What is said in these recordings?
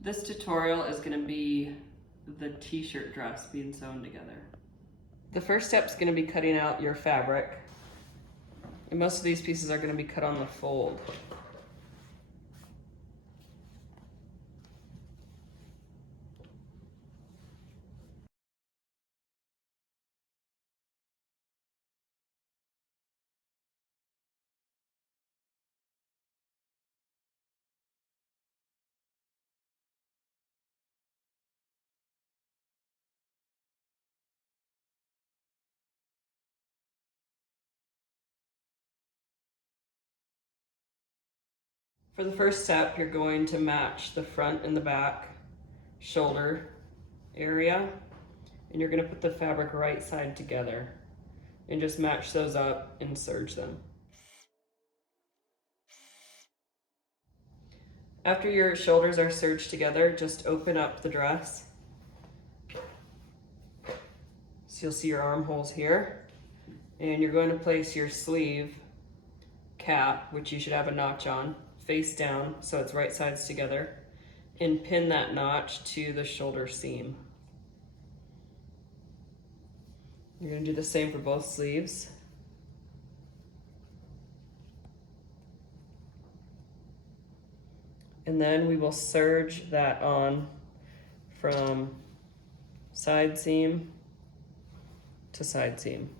This tutorial is going to be the t-shirt dress being sewn together. The first step is going to be cutting out your fabric. And most of these pieces are going to be cut on the fold. For the first step, you're going to match the front and the back shoulder area, and you're going to put the fabric right side together and just match those up and serge them. After your shoulders are serged together, just open up the dress. So you'll see your armholes here, and you're going to place your sleeve cap, which you should have a notch on, face down so it's right sides together, and pin that notch to the shoulder seam. You're going to do the same for both sleeves. And then we will serge that on from side seam to side seam.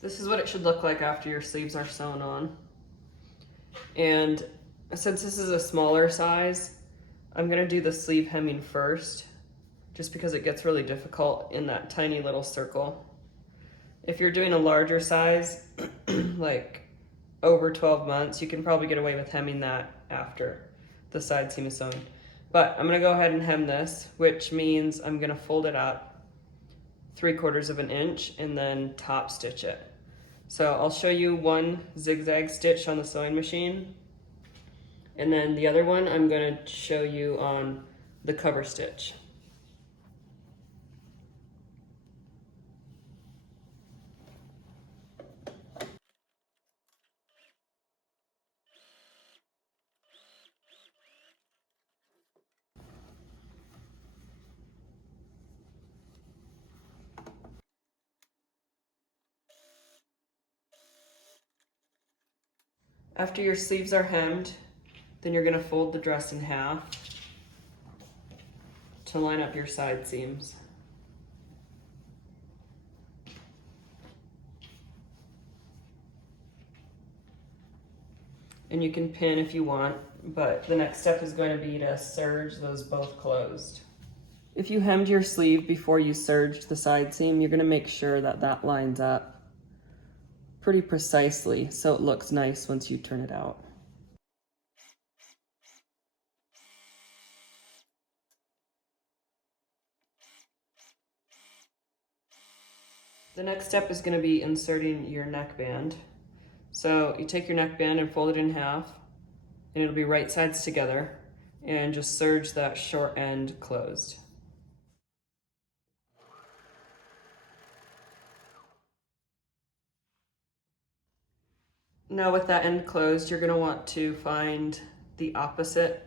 This is what it should look like after your sleeves are sewn on. And since this is a smaller size, I'm gonna do the sleeve hemming first, just because it gets really difficult in that tiny little circle. If you're doing a larger size, like over 12 months, you can probably get away with hemming that after the side seam is sewn. But I'm gonna go ahead and hem this, which means I'm gonna fold it up 3/4 of an inch and then top stitch it. So I'll show you one zigzag stitch on the sewing machine, and then the other one I'm going to show you on the cover stitch. After your sleeves are hemmed, then you're going to fold the dress in half to line up your side seams. And you can pin if you want, but the next step is going to be to serge those both closed. If you hemmed your sleeve before you serged the side seam, you're going to make sure that that lines up pretty precisely so it looks nice once you turn it out. The next step is going to be inserting your neckband. So you take your neckband and fold it in half, and it'll be right sides together, and just serge that short end closed. Now with that end closed, you're going to want to find the opposite,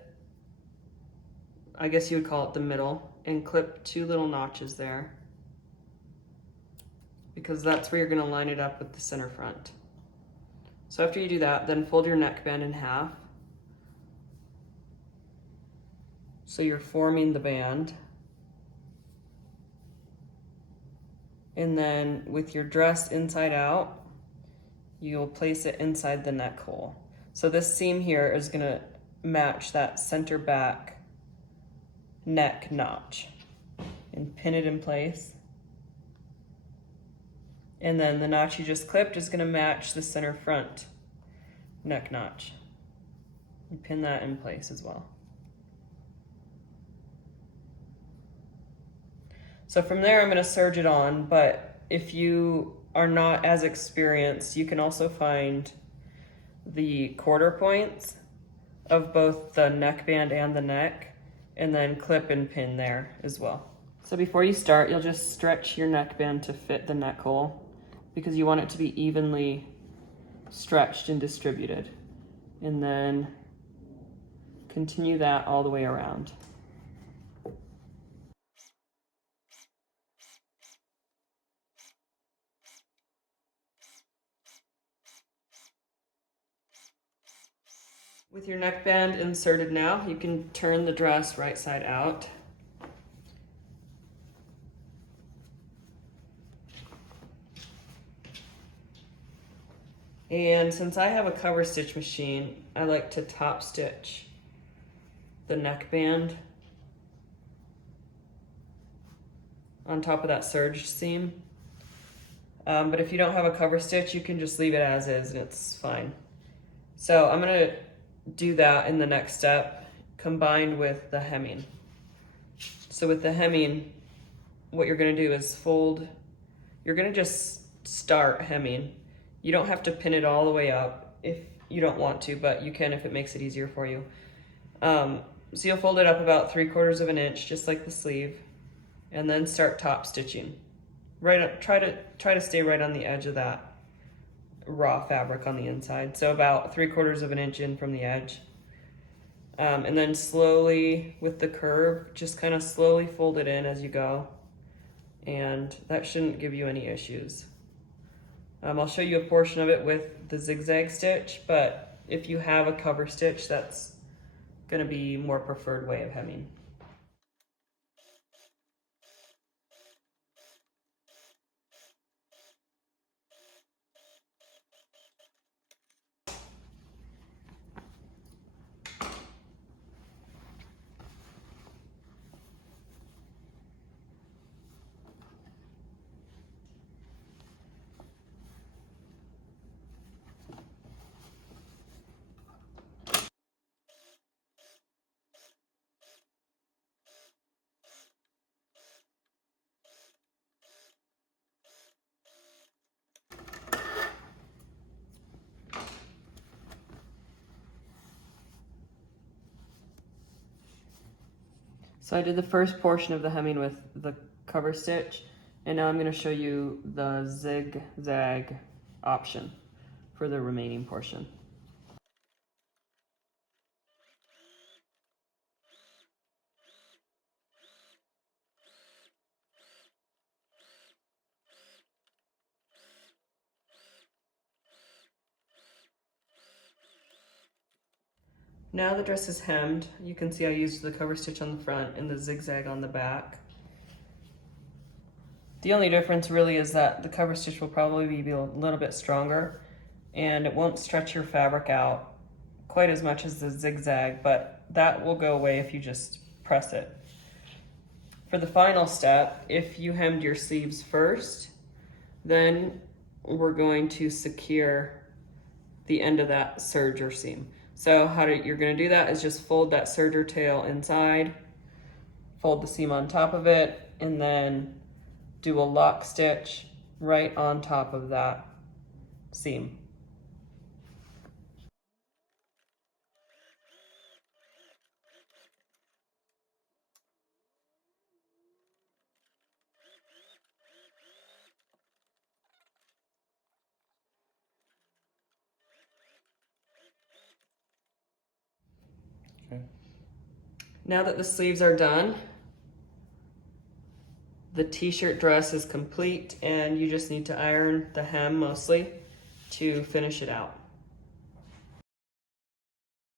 I guess you would call it the middle, and clip 2 little notches there, because that's where you're going to line it up with the center front. So after you do that, then fold your neckband in half. So you're forming the band. And then with your dress inside out, you'll place it inside the neck hole. So this seam here is going to match that center back neck notch, and pin it in place. And then the notch you just clipped is going to match the center front neck notch, and pin that in place as well. So from there I'm going to serge it on, but if you are not as experienced, you can also find the quarter points of both the neckband and the neck, and then clip and pin there as well. So before you start, you'll just stretch your neckband to fit the neck hole because you want it to be evenly stretched and distributed. And then continue that all the way around. With your neckband inserted now, you can turn the dress right side out. And since I have a cover stitch machine, I like to top stitch the neckband on top of that serged seam. But if you don't have a cover stitch, you can just leave it as is and it's fine. So I'm gonna do that in the next step, combined with the hemming. So with the hemming, what you're gonna do is fold, you're gonna just start hemming. You don't have to pin it all the way up if you don't want to, but you can if it makes it easier for you. So you'll fold it up about 3/4 of an inch, just like the sleeve, and then start top stitching. Try to stay right on the edge of that raw fabric on the inside. So about 3/4 of an inch in from the edge. And then slowly with the curve, just kind of slowly fold it in as you go. And that shouldn't give you any issues. I'll show you a portion of it with the zigzag stitch, but if you have a cover stitch, that's gonna be more preferred way of hemming. So I did the first portion of the hemming with the cover stitch, and now I'm going to show you the zigzag option for the remaining portion. Now the dress is hemmed. You can see I used the cover stitch on the front and the zigzag on the back. The only difference really is that the cover stitch will probably be a little bit stronger and it won't stretch your fabric out quite as much as the zigzag, but that will go away if you just press it. For the final step, if you hemmed your sleeves first, then we're going to secure the end of that serger seam. So you're gonna do that is just fold that serger tail inside, fold the seam on top of it, and then do a lock stitch right on top of that seam. Okay. Now that the sleeves are done, the t-shirt dress is complete and you just need to iron the hem mostly to finish it out.